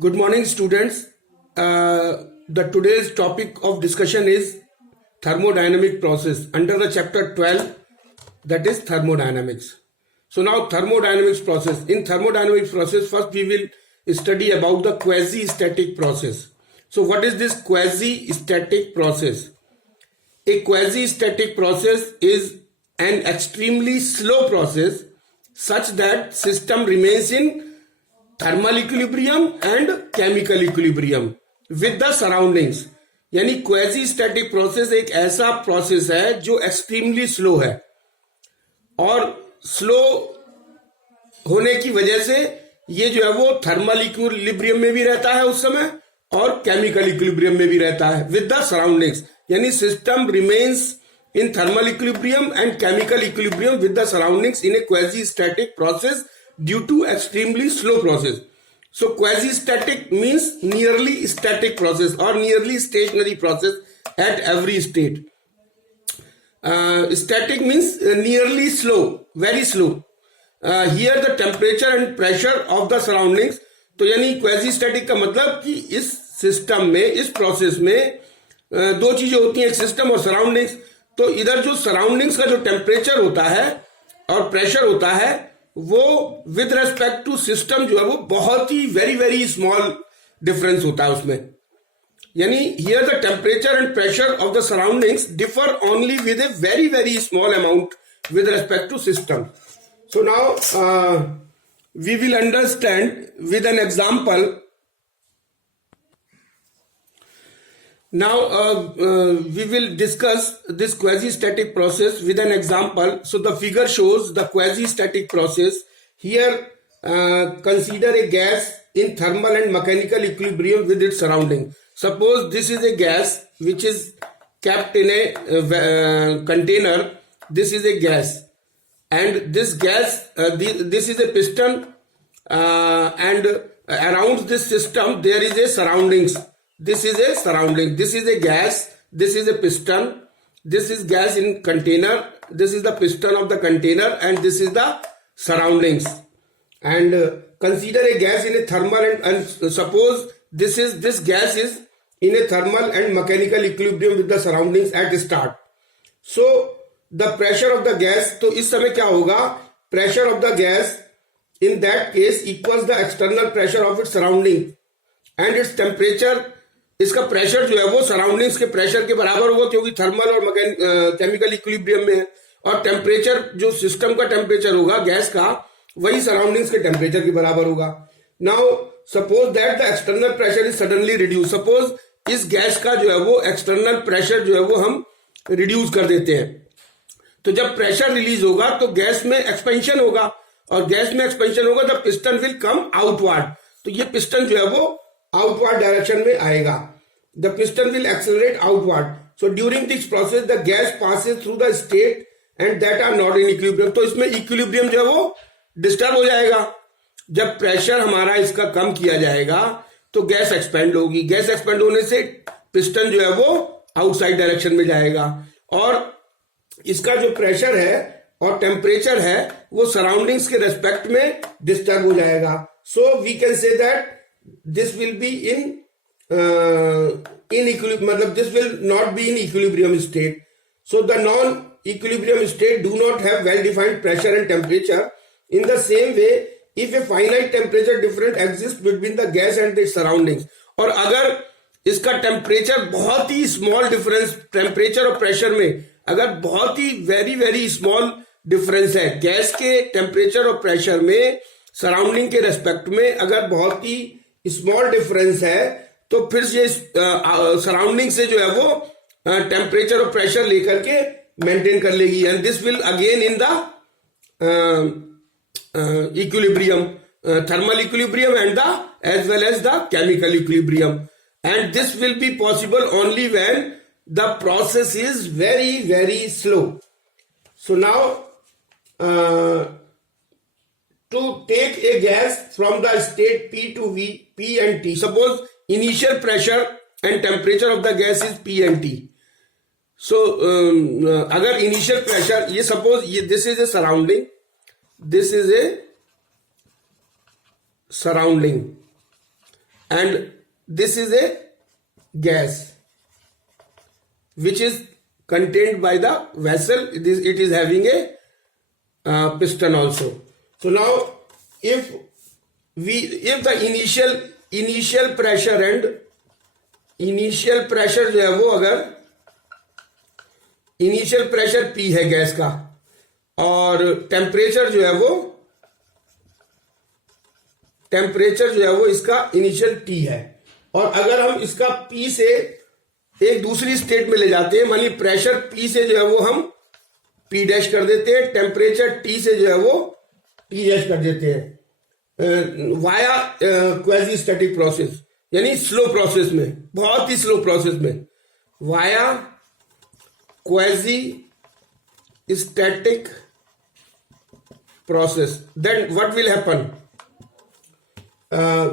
Good morning, students. The today's topic of discussion is thermodynamic process under the chapter 12, that is thermodynamics. So now thermodynamics process. In thermodynamics process, first we will study about the quasi-static process. So what is this quasi-static process? A quasi-static process is an extremely slow process such that system remains in thermal equilibrium and chemical equilibrium with the surroundings. यानी quasi static process एक ऐसा process है जो extremely slow है और slow होने की वजह से ये जो है वो थर्मल इक्विलिब्रियम में भी रहता है उस समय और केमिकल इक्विलिब्रियम में भी रहता है विद द सराउंडिंग्स. यानी system remains in thermal equilibrium and chemical equilibrium with the surroundings in a quasi static process due to extremely slow process. So quasi-static means nearly static process or nearly stationary process at every state. Static means nearly slow, very slow. Here the temperature and pressure of the surroundings. तो यानी quasi-static का मतलब कि इस system में, इस process में दो चीजें होती हैं, एक सिस्टम और सराउंडिंग्स. तो इधर जो सराउंडिंग्स का जो टेम्परेचर होता है और प्रेशर होता है वो विद रेस्पेक्ट टू सिस्टम जो है वो बहुत ही वेरी वेरी स्मॉल डिफरेंस होता है उसमें. यानी here the temperature and pressure of the surroundings differ only with a very very small amount with respect to system. So now we will understand with an example. Now we will discuss this quasi-static process with an example. So the figure shows the quasi-static process. Here consider a gas in thermal and mechanical equilibrium with its surrounding. Suppose this is a gas which is kept in a container. This is a gas and this gas, this is a piston and around this system there is a surroundings. This is a surrounding. This is a gas. This is a piston. This is gas in container. This is the piston of the container, and this is the surroundings. And consider a gas in a thermal and suppose this gas is in a thermal and mechanical equilibrium with the surroundings at start. So the pressure of the gas. तो इस समय क्या होगा? Pressure of the gas in that case equals the external pressure of its surrounding and its temperature. इसका pressure जो है वो surroundings के प्रेशर के बराबर होगा क्योंकि थर्मल और केमिकल इक्विलिब्रियम में है और टेम्परेचर जो सिस्टम का टेम्परेचर होगा गैस का वही सराउंडिंग्स के टेम्परेचर के बराबर होगा. Now suppose that the external pressure is suddenly reduce. Suppose इस गैस का जो है वो एक्सटर्नल प्रेशर जो है वो हम रिड्यूस कर देते हैं. तो जब प्रेशर रिलीज होगा तो गैस में एक्सपेंशन होगा और गैस में एक्सपेंशन होगा the piston will come outward. तो ये पिस्टन जो है वो आउटवर्ड डायरेक्शन में आएगा. The piston will accelerate outward. So during this process the gas passes through the state and that are not in equilibrium. तो इसमें equilibrium जो है वो डिस्टर्ब हो जाएगा. जब प्रेशर हमारा इसका कम किया जाएगा तो गैस एक्सपेंड होगी. गैस एक्सपेंड होने से पिस्टन जो है वो आउटसाइड डायरेक्शन में जाएगा और इसका जो प्रेशर है और टेम्परेचर है वो सराउंडिंग्स के रेस्पेक्ट में डिस्टर्ब हो जाएगा. So we can say that this will be in equilibrium, मतलब this will not be in equilibrium state. So the non-equilibrium state do not have well-defined pressure and temperature. In the same way, if a finite temperature difference exists between the gas and its surroundings, और अगर इसका temperature बहुत ही small difference temperature और pressure में अगर बहुत ही very very small difference है गैस के टेम्परेचर और प्रेशर में सराउंडिंग के रेस्पेक्ट में अगर बहुत ही स्मॉल डिफरेंस है तो फिर ये सराउंडिंग से जो है वो टेम्परेचर और प्रेशर लेकर के मेंटेन कर लेगी and this will again in the equilibrium thermal equilibrium and the as well as the chemical equilibrium and this will be possible only when the process is very very slow. So now to take a gas from the state P to V, P and T. Suppose initial pressure and temperature of the gas is P and T. So अगर initial pressure ये suppose ये this is a surrounding, this is a surrounding and this is a gas which is contained by the vessel. It is having a piston also. So now if the initial pressure जो है वो अगर initial pressure P है gas का और temperature जो है वो इसका इनिशियल T है, और अगर हम इसका P से एक दूसरी स्टेट में ले जाते हैं, मान ली प्रेशर P से जो है वो हम P डैश कर देते हैं, टेम्परेचर T से जो है वो T डैश कर देते हैं वाया क्वाजी स्टैटिक प्रोसेस, यानी स्लो प्रोसेस में, बहुत ही स्लो प्रोसेस में, via quasi static process. Then what will happen?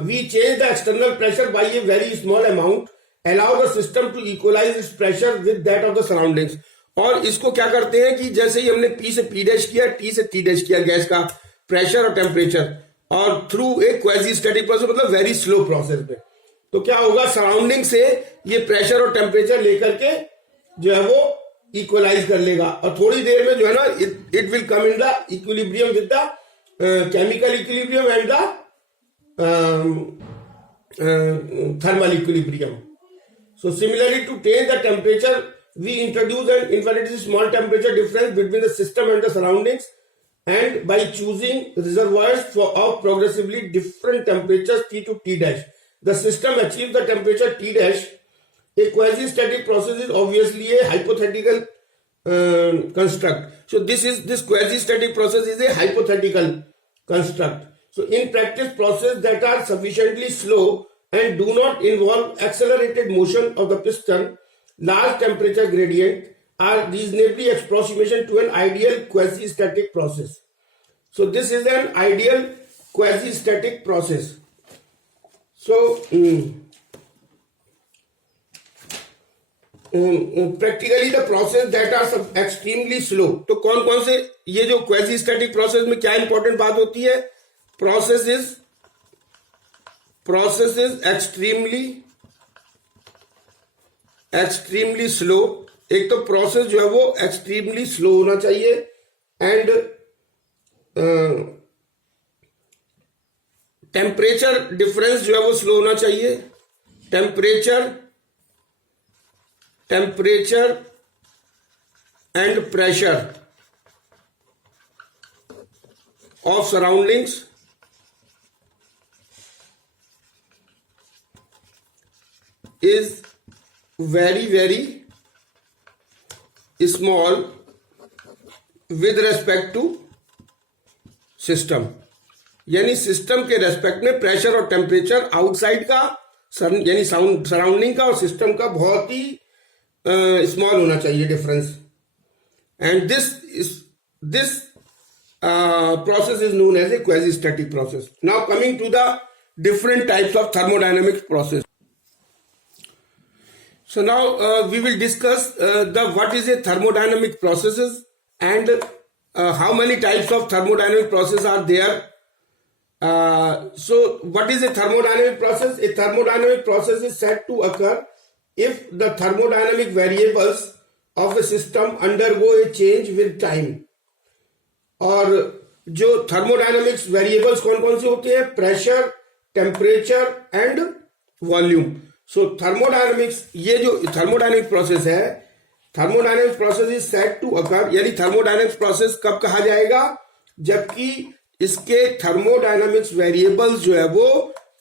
We change the external pressure by a very small amount, allow the system to equalize its pressure with that of the surroundings. और इसको क्या करते हैं कि जैसे ही हमने P से P dash किया, T से T डैश किया गैस का प्रेशर और टेम्परेचर, और through a quasi static process, मतलब वेरी स्लो प्रोसेस में, तो क्या होगा, सराउंडिंग से ये प्रेशर और टेम्परेचर लेकर के जो है वो इक्वलाइज कर लेगा, और थोड़ी देर में जो है ना it will come in the equilibrium with the chemical equilibrium and the thermal equilibrium. So similarly, to change the temperature, we introduce an infinitely small temperature difference between the system and the surroundings, and by choosing reservoirs of progressively different temperatures T to T dash, the system achieves the temperature T dash. A quasi-static process is obviously a hypothetical construct. So this quasi-static process is a hypothetical construct. So in practice, processes that are sufficiently slow and do not involve accelerated motion of the piston, large temperature gradient, are reasonably approximation to an ideal quasi-static process. So this is an ideal quasi-static process. So practically the process that are extremely slow. तो कौन कौन से ये जो quasi-static process में क्या important बात होती है? Process is extremely slow. एक तो प्रोसेस जो है वो एक्सट्रीमली स्लो होना चाहिए, एंड टेम्परेचर डिफरेंस जो है वो स्लो होना चाहिए. Temperature and pressure of surroundings is very small with respect to system, यानी सिस्टम के रेस्पेक्ट में प्रेशर और टेम्परेचर आउटसाइड का यानी सराउंडिंग का और सिस्टम का बहुत ही स्मॉल होना चाहिए difference. And this process is known as a quasi-static process. Now coming to the different types of thermodynamic process. So now we will discuss what is a thermodynamic processes and how many types of thermodynamic process are there. So what is a thermodynamic process? A thermodynamic process is said to occur if the thermodynamic variables of a system undergo a change with time. और जो thermodynamics variables कौन कौन से होते हैं? Pressure, temperature and volume. So thermodynamics, ये जो thermodynamic process है, thermodynamic process is said to occur, यानी थर्मोडायनेमिक्स प्रोसेस कब कहा जाएगा? जबकि इसके थर्मोडायनेमिक्स वेरिएबल्स जो है वो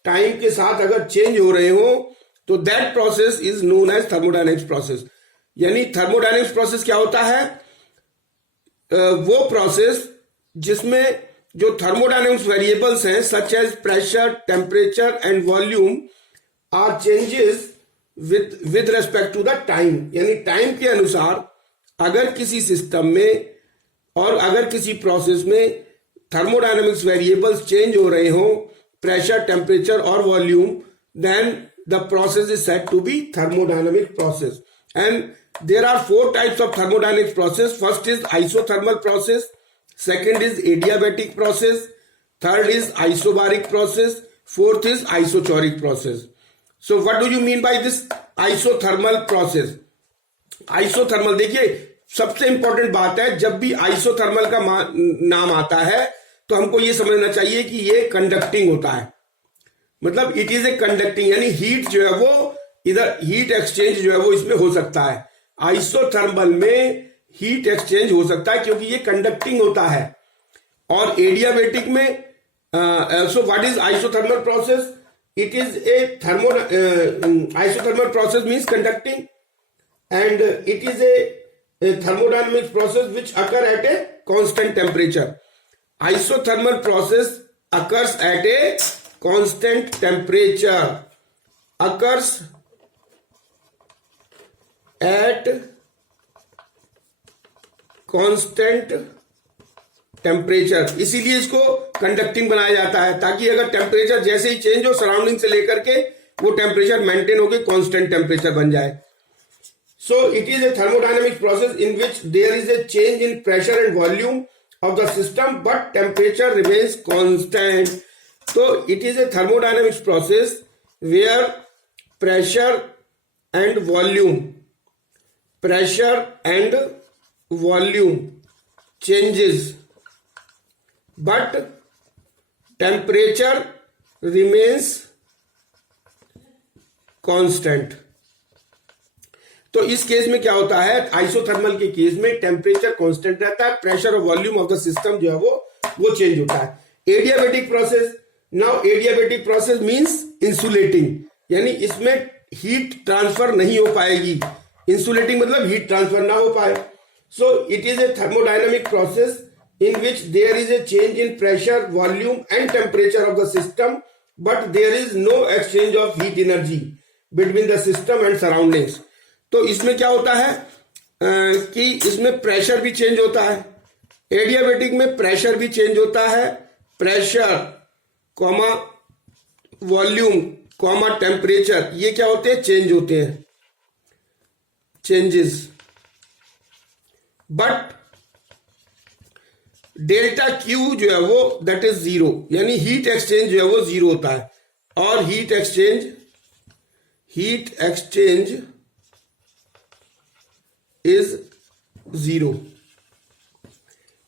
टाइम के साथ अगर चेंज हो रहे हो, तो that process is known as thermodynamics process. यानी थर्मोडायनेमिक्स प्रोसेस क्या होता है? वो प्रोसेस जिसमें जो थर्मोडायनेमिक्स वेरिएबल्स हैं such as pressure, temperature and volume are changes with respect to the time, यानी टाइम के अनुसार अगर किसी सिस्टम में और अगर किसी प्रोसेस में थर्मोडायनेमिक्स वेरिएबल्स चेंज हो रहे हो, प्रेशर, टेम्परेचर और volume, then the process is said to be thermodynamic process. And there are four types of thermodynamic process. First is isothermal process, second is adiabatic process, third is isobaric process, Fourth is isothermic process. So what do you mean by this isothermal process? Isothermal, देखिए सबसे important बात है, जब भी isothermal का नाम आता है तो हमको ये समझना चाहिए कि ये कंडक्टिंग होता है, मतलब इट इज ए कंडक्टिंग, यानी हीट जो है वो इधर हीट एक्सचेंज जो है वो इसमें हो सकता है। आइसोथर्मल में हीट एक्सचेंज हो सकता है क्योंकि ये कंडक्टिंग होता है। और एडियाबेटिक में सो what is isothermal process? It is A isothermal process means conducting and it is a thermodynamic process which occur at a constant temperature. Isothermal process occurs at a constant temperature. Occurs at constant temperature. इसीलिए इसको conducting बनाया जाता है, ताकि अगर temperature जैसे ही change हो surrounding से लेकर के वो टेम्परेचर मेंटेन होकर कांस्टेंट टेम्परेचर बन जाए। So it is a thermodynamic process in which there is a change in pressure and volume of the system, but temperature remains constant. So it is a thermodynamic process where pressure and volume changes, but temperature remains constant. तो इस case में क्या होता है, isothermal के case में temperature constant रहता है, प्रेशर और वॉल्यूम ऑफ द सिस्टम जो है वो चेंज होता है। Adiabatic process, now adiabatic process means insulating, यानी इसमें हीट ट्रांसफर नहीं हो पाएगी। इंसुलेटिंग मतलब हीट ट्रांसफर ना हो पाए। So it is a thermodynamic process in which there is a change in pressure, volume and temperature of the system, but there is no exchange of heat energy between the system and surroundings. तो इसमें क्या होता है कि इसमें pressure भी change होता है। एडियाबेटिक में प्रेशर भी चेंज होता है, pressure comma volume comma temperature, ये क्या होते हैं, चेंज होते हैं, चेंजेस। बट डेल्टा क्यू जो है वो दैट इज जीरो, यानी हीट एक्सचेंज जो है वो जीरो होता है। और हीट एक्सचेंज इज जीरो,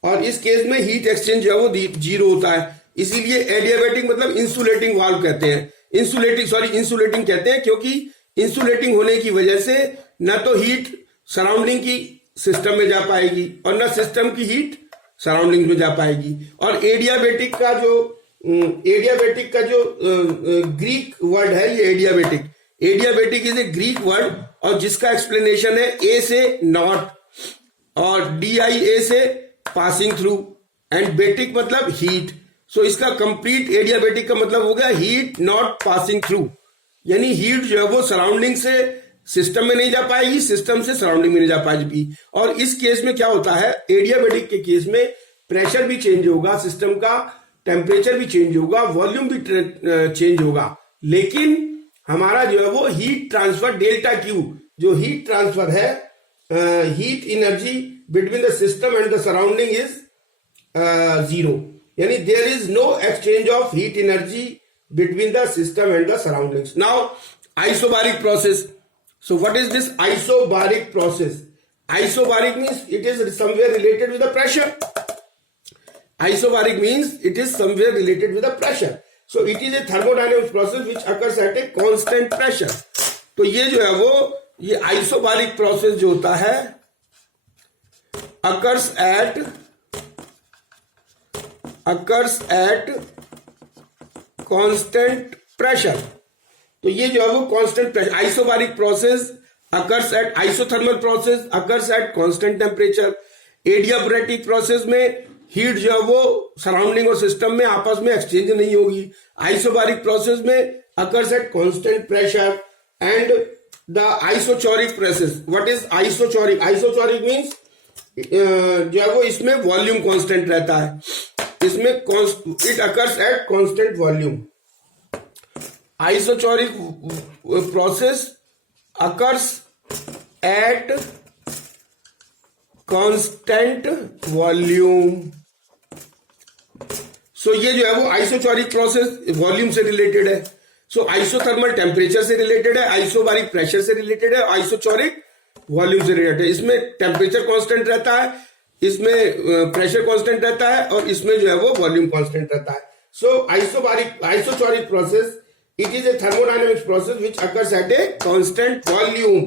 और इस केस में हीट एक्सचेंज जो है वो जीरो होता है। इसीलिए एडियाबेटिक मतलब इंसुलेटिंग वाल्व कहते हैं, इंसुलेटिंग कहते हैं, क्योंकि इंसुलेटिंग होने की वजह से न तो हीट सराउंडिंग की सिस्टम में जा पाएगी और न सिस्टम की हीट सराउंडिंग में जा पाएगी। और एडियाबेटिक का जो ग्रीक वर्ड है ये adiabatic is a Greek word, और जिसका एक्सप्लेनेशन है ए से नॉट और DIA से पासिंग थ्रू एंड बेटिक मतलब हीट। सो इसका कंप्लीट एडियाबेटिक का मतलब हो गया हीट नॉट पासिंग थ्रू, यानी हीट जो है वो सराउंडिंग से सिस्टम में नहीं जा पाएगी, सिस्टम से सराउंडिंग में नहीं जा पाएगी। और इस केस में क्या होता है, एडियाबेटिक के केस में प्रेशर भी चेंज होगा, सिस्टम का टेम्परेचर भी चेंज होगा, वॉल्यूम भी चेंज होगा, लेकिन हमारा जो है वो हीट ट्रांसफर डेल्टा क्यू, जो हीट ट्रांसफर है, heat energy between the system and the surrounding is zero, यानी there is no exchange of heat energy between the system and the surroundings. Now isobaric process. So what is this isobaric process? Isobaric means it is somewhere related with the pressure. Isobaric means it is somewhere related with the pressure. So it is a thermodynamic process which occurs at a constant pressure. तो ये जो है वो ये isobaric process जो होता है occurs at constant pressure. तो ये जो है वो constant pressure, isobaric process occurs at isothermal process occurs at constant temperature. Adiabatic process में हीट जो है वो सराउंडिंग और सिस्टम में आपस में एक्सचेंज नहीं होगी. आइसोबारिक प्रोसेस में occurs at constant pressure. And the isochoric process, what is isochoric? Isochoric means जो है वो इसमें वॉल्यूम कांस्टेंट रहता है, इसमें it occurs at constant volume. Isochoric process occurs at constant volume. सो ये जो है वो आइसोचोरिक प्रोसेस वॉल्यूम से रिलेटेड है. सो आइसोथर्मल टेम्परेचर से रिलेटेड है, आइसोबारिक प्रेशर से रिलेटेड है, आइसोचोरिक वॉल्यूम से रिलेटेड है. इसमें टेम्परेचर कांस्टेंट रहता है, इसमें प्रेशर कांस्टेंट रहता है और इसमें जो है वो वॉल्यूम कांस्टेंट रहता है. सो आइसोचोरिक process, it is a thermodynamics process which occurs at a constant volume.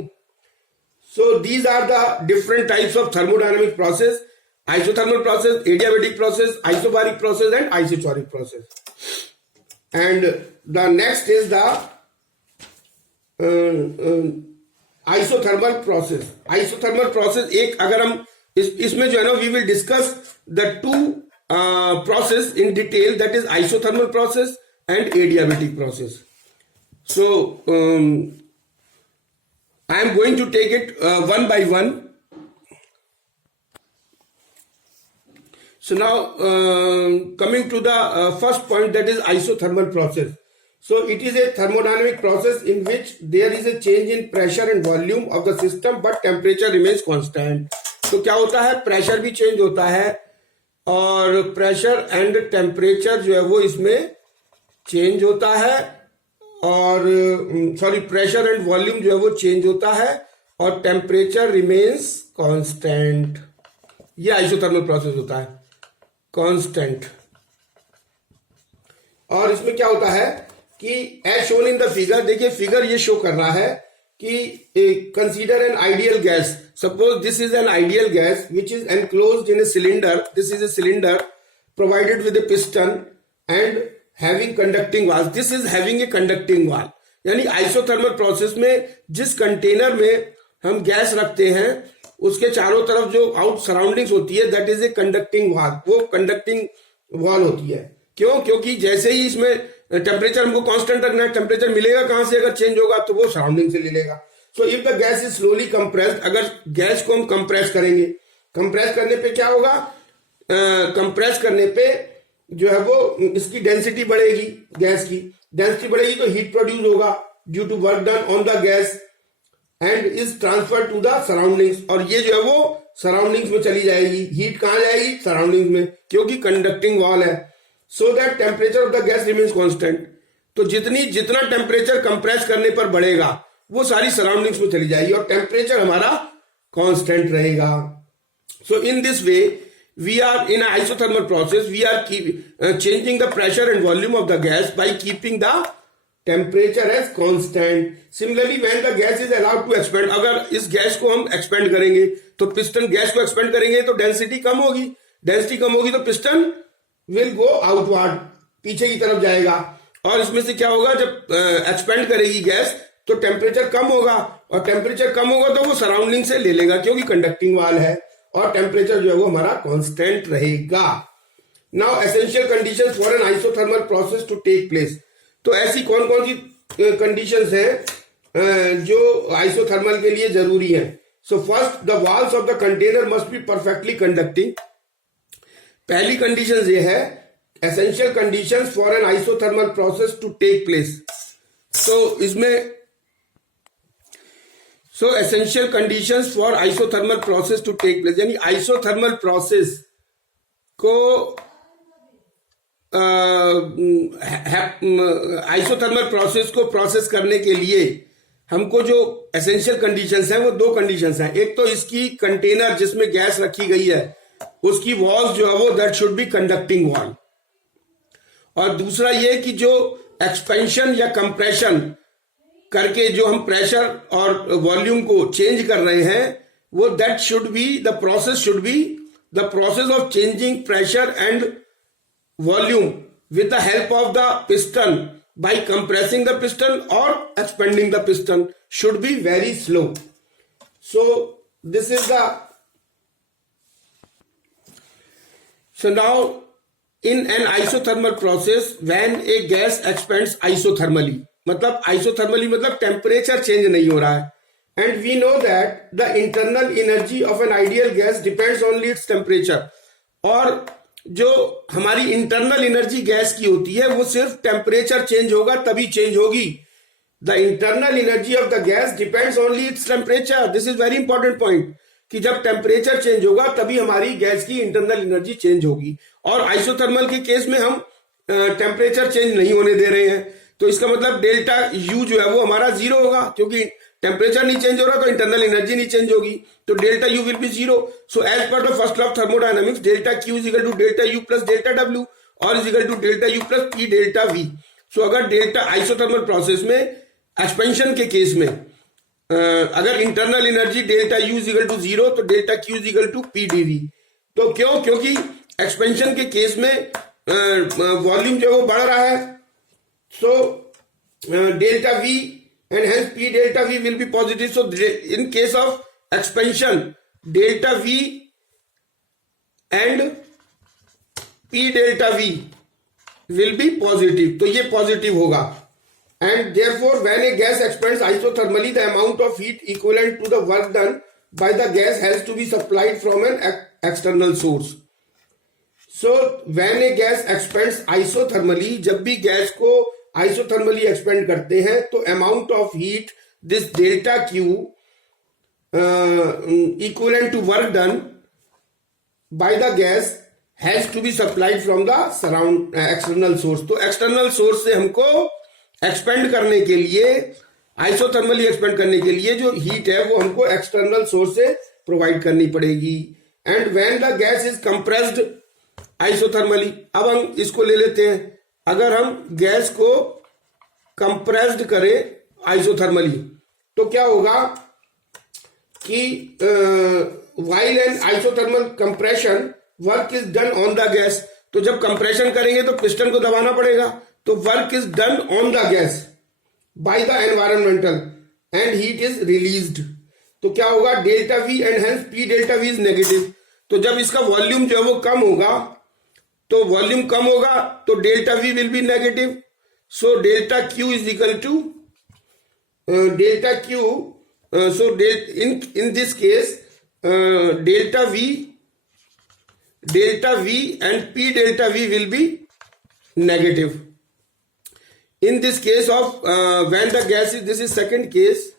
So these are the different types of thermodynamic process: isothermal process, adiabatic process, isobaric process and isochoric process. And the next is the isothermal process. Isothermal process एक अगर हम इसमें जो है ना, we will discuss the two process in detail, that is isothermal process and adiabatic process. So I am going to take it one by one. So now coming to the first point, that is isothermal process. So it is a thermodynamic process in which there is a change in pressure and volume of the system but temperature remains constant. तो क्या होता है, pressure भी change होता है और pressure and temperature जो है वो इसमें चेंज होता है, और सॉरी प्रेशर एंड वॉल्यूम जो है वो चेंज होता है और टेम्परेचर रिमेन्स कांस्टेंट. ये आइसोथर्मल प्रोसेस होता है, कांस्टेंट. और इसमें क्या होता है कि as shown in the figure, देखिए फिगर ये शो कर रहा है कि consider an ideal gas. Suppose this is an ideal gas which is enclosed in a cylinder. This is a cylinder provided with a piston and having conducting walls. This is having a conducting wall. यानी isothermal process में जिस container में हम gas रखते हैं उसके चारों तरफ जो आउट सराउंडिंग्स होती है, that is a conducting wall. वो कंडक्टिंग वॉल होती है. क्यों? क्योंकि जैसे ही इसमें टेम्परेचर हमको कांस्टेंट रखना है, टेम्परेचर मिलेगा कहां से? अगर चेंज होगा तो वो सराउंडिंग से ले लेगा. So if the gas is slowly compressed, अगर गैस को हम कंप्रेस करेंगे, कंप्रेस करने पे क्या होगा, कंप्रेस करने पे जो है वो इसकी डेंसिटी बढ़ेगी, गैस की डेंसिटी बढ़ेगी तो हीट प्रोड्यूस होगा due to work done on the gas and is transfer to the surroundings. और ये जो है वो सराउंडिंग्स में चली जाएगी. हीट कहां जाएगी? सराउंडिंग्स में, क्योंकि कंडक्टिंग वॉल है. So that temperature of the gas remains constant. तो जितना टेम्परेचर कंप्रेस करने पर बढ़ेगा वो सारी सराउंडिंग्स में चली जाएगी और टेम्परेचर हमारा कांस्टेंट रहेगा. So in this way we are in an isothermal process, we are changing the pressure and volume of the gas by keeping the temperature as constant. Similarly, when the gas is allowed to expand, अगर इस gas को हम expand करेंगे तो piston gas को expand करेंगे तो density कम होगी. डेंसिटी कम होगी तो पिस्टन will go outward, पीछे की तरफ जाएगा. और इसमें से क्या होगा, जब expand करेगी गैस तो टेम्परेचर कम होगा और टेम्परेचर कम होगा तो वो सराउंडिंग से ले लेगा क्योंकि कंडक्टिंग वॉल है और टेम्परेचर जो है वो हमारा कांस्टेंट रहेगा. Now essential conditions for an isothermal process to take place. तो ऐसी कौन कौन सी कंडीशंस हैं जो आइसोथर्मल के लिए जरूरी हैं. So first, the walls of the container must be perfectly conducting. पहली कंडीशन ये है, essential conditions for an isothermal process to take place. तो इसमें So essential conditions for isothermal process to take place, यानी isothermal process को isothermal process को process करने के लिए हमको जो essential conditions हैं वो दो conditions हैं. एक तो इसकी कंटेनर जिसमें गैस रखी गई है उसकी वॉल्स जो है वो that should be conducting wall, और दूसरा ये कि जो एक्सपेंशन या कंप्रेशन करके जो हम प्रेशर और वॉल्यूम को चेंज कर रहे हैं वो that should be the process of changing pressure and volume with the help of the piston by compressing the piston और expanding the piston should be very slow. So this is the so now in an isothermal process when a gas expands isothermally, मतलब isothermally मतलब temperature change नहीं हो रहा है. And we know that the internal energy of an ideal gas depends only its temperature. और जो हमारी internal energy gas की होती है वो सिर्फ टेम्परेचर चेंज होगा तभी चेंज होगी. The internal energy of the gas depends only its temperature. This is very important point कि जब टेम्परेचर चेंज होगा तभी हमारी गैस की इंटरनल एनर्जी चेंज होगी, और आइसोथर्मल के केस में हम टेम्परेचर चेंज नहीं होने दे रहे हैं, तो इसका मतलब डेल्टा यू जो है वो हमारा जीरो होगा, क्योंकि टेम्परेचर नहीं चेंज हो रहा तो इंटरनल एनर्जी नहीं चेंज होगी, तो delta U will be zero. So as per the first law of thermodynamics, delta Q is equal to delta U plus delta W और is equal to delta U plus P delta V. So अगर delta isothermal process में expansion के case में अगर internal energy delta U is equal to zero तो delta Q is equal to P dV. तो क्यों? क्योंकि एक्सपेंशन के केस में वॉल्यूम जो है वो बढ़ रहा है, so delta we and hence P delta V will be positive. So in case of expansion, delta V and P delta V will be positive. तो ये positive होगा. And therefore when a gas expands isothermally, the amount of heat equivalent to the work done by the gas has to be supplied from an external source. So when a gas expands isothermally, जब भी gas को isothermally expand करते हैं तो amount of heat this delta Q equivalent to work done by the gas has to be supplied from the surround external source. तो external source से हमको expand करने के लिए, आइसोथर्मली एक्सपेंड करने के लिए जो हीट है वो हमको एक्सटर्नल सोर्स से प्रोवाइड करनी पड़ेगी. And when the gas is compressed isothermally, अब हम इसको ले लेते हैं, अगर हम गैस को कंप्रेस्ड करें आइसोथर्मली तो क्या होगा कि while N isothermal compression work is done on the gas. तो जब कंप्रेशन करेंगे तो पिस्टन को दबाना पड़ेगा, तो work is done on the gas by the environmental and heat is released. तो क्या होगा? Delta V and hence P delta V is negative. तो जब इसका वॉल्यूम जो है वो कम होगा, तो वॉल्यूम कम होगा तो delta V will be negative. So delta Q is equal to delta Q. So in this case delta V and P delta V will be negative. In this case of when the gas is, this is second case,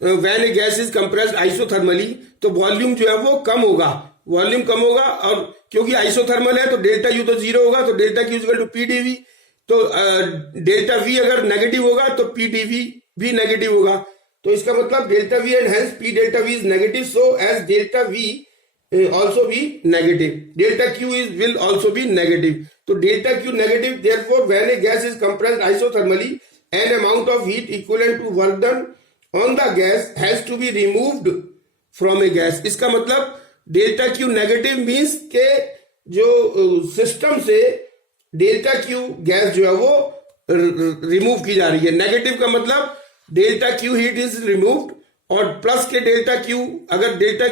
when a gas is compressed isothermally, तो volume जो है वो कम होगा, volume कम होगा, और क्योंकि isothermal है तो डेल्टा यू तो जीरो होगा, तो delta Q equal to P dV. तो डेल्टा वी अगर नेगेटिव होगा तो पी डीवी भी नेगेटिव होगा. तो इसका मतलब delta V and hence P delta V is negative, so as delta V also be negative, delta Q is will also be negative. तो delta Q negative, therefore when a gas is compressed isothermally an amount of heat equivalent to work done on the gas has to be removed from a gas. इसका मतलब delta Q negative means के जो system से delta Q gas जो है वो remove की जा रही है. नेगेटिव का मतलब delta Q heat is removed, और प्लस के डेल्टा क्यू, अगर डेल्टा